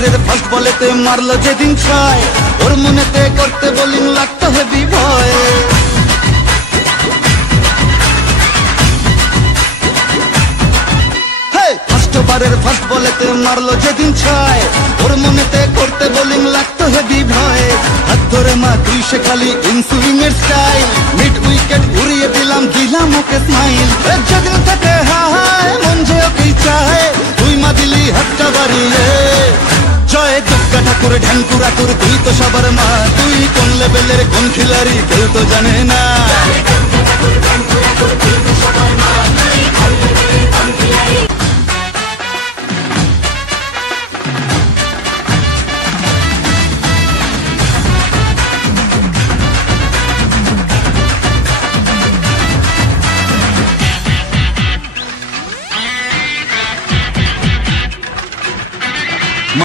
ওভারের ফার্স্ট বলেতে মারলো যেদিন ছয়, ওর মনেতে করতে বোলিং লাগতো হেভি ভয়। ফার্স্ট ওভারের ফার্স্ট বলেতে মারলো যেদিন ছয়, ওর মনেতে করতে বোলিং লাগতো হেভি ভয়। হাত ধরে মা তুই সে খালি ইনসুইং এর স্টাইল, মিড উইকেট উড়িয়ে দিলাম ওকে স্মাইল। যেদিন থেকে হায় মন যে ওকেই চায়, তুই মা দিলি হাতটা বাড়িয়ে। জয় দুর্গা ঠাকুর ঢ্যাঙ্কুর আকুর তুই তো সবার মা, তুই কোন লেভেলের কোন খিলাড়ি কেউ তো জানে না।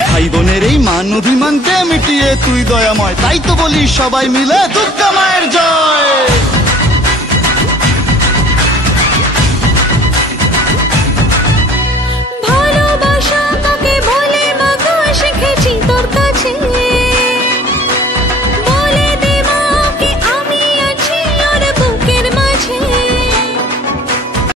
ভাই বোনের এই মান অভিমানকে মিটিয়ে তুই দয়াময়, তাই তো বলি সবাই মিলে দুর্গা মায়ের জয়।